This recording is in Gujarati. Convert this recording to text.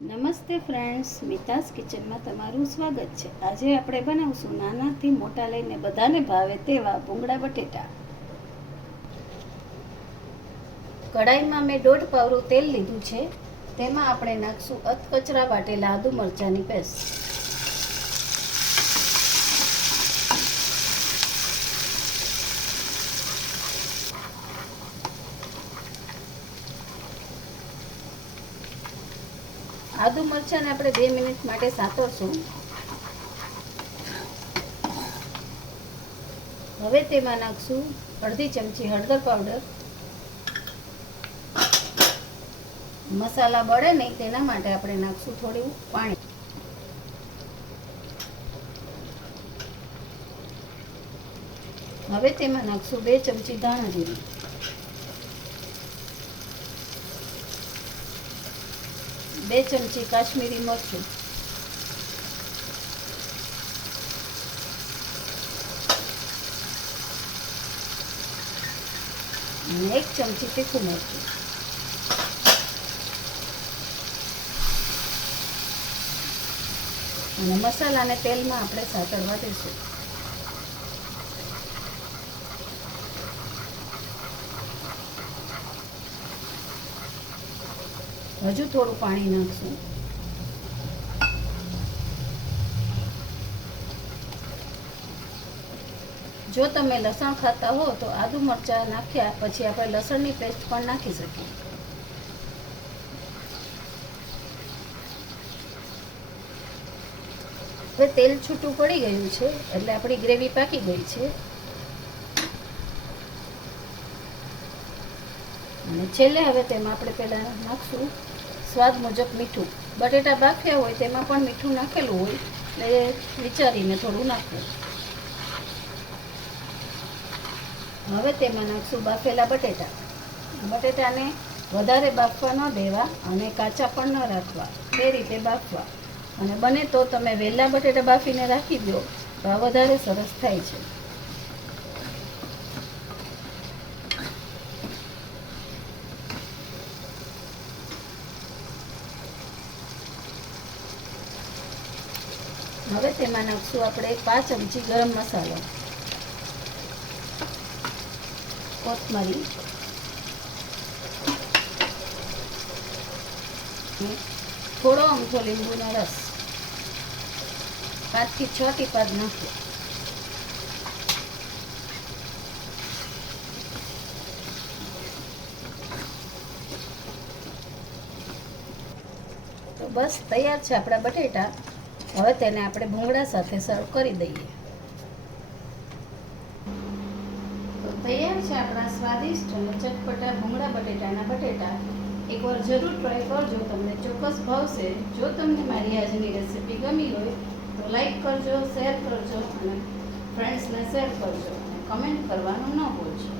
નમસ્તે ફ્રેન્ડ્સ, મિતાસ કિચનમાં તમારું સ્વાગત છે. આજે આપણે બનાવશું નાનાથી મોટા લઈને બધાને ભાવે તેવા ભૂંગળા બટેટા. કઢાઈમાં મેં 1.5 પાવરું તેલ લીધું છે. તેમાં આપણે નાખશું અધકચરા વાટેલા આદુ મરચાંની પેસ્ટ. આદુ મરચાંને આપણે 2 મિનિટ માટે સાંતળશું. હવે તેમાં નાખશું અડધી ચમચી હળદર પાવડર. મસાલા બળે નહીં તેના માટે આપણે નાખશું થોડું પાણી. હવે તેમાં નાખશું 2 ચમચી ધાણા જીરું, 2 ચમચી કાશ્મીરી મરચું, અને 1 ચમચી તીખું મરચું. અને મસાલાને તેલમાં આપણે સાતળવા દઈશું. હજુ થોડું પાણી નાખશું. જો તમે લસણ ખાતા હો તો આદુ મરચાં નાખ્યા પછી આપણે લસણની પેસ્ટ પણ નાખી શકીએ. હવે તેલ છૂટું પડી ગયું છે એટલે આપણી ગ્રેવી પાકી ગઈ છે. અને છેલ્લે હવે તેમાં આપણે પહેલાં નાખશું સ્વાદ મુજબ મીઠું. બટેટા બાફ્યા હોય તેમાં પણ મીઠું નાખેલું હોય એટલે વિચારીને થોડું નાખવું. હવે તેમાં નાખશું બાફેલા બટેટા. બટેટાને વધારે બાફવા ન દેવા અને કાચા પણ ન રાખવા, તે રીતે બાફવા. અને બને તો તમે વહેલા બટેટા બાફીને રાખી દો તો આ વધારે સરસ થાય છે. હવે તેમાં નાખશું આપણે 5 ચમચી ગરમ મસાલો, કોથમરી, થોડો અમથો લીંબુનો રસ, 5 થી 6 ટીપા જ નાખો. તો બસ તૈયાર છે આપણા બટેટા. હવે તેને આપણે ભૂંગળા સાથે સર્વ કરી દઈએ. તો તૈયાર છે આપણા સ્વાદિષ્ટ અને ચટપટા ભૂંગળા બટેટાના બટેટા. એકવાર જરૂર ટ્રાય કરજો, તમને ચોક્કસ ભાવશે. જો તમને મારી આજની રેસીપી ગમી હોય તો લાઈક કરજો, શેર કરજો અને ફ્રેન્ડ્સને શેર કરજો અને કમેન્ટ કરવાનું ન ભૂલશો.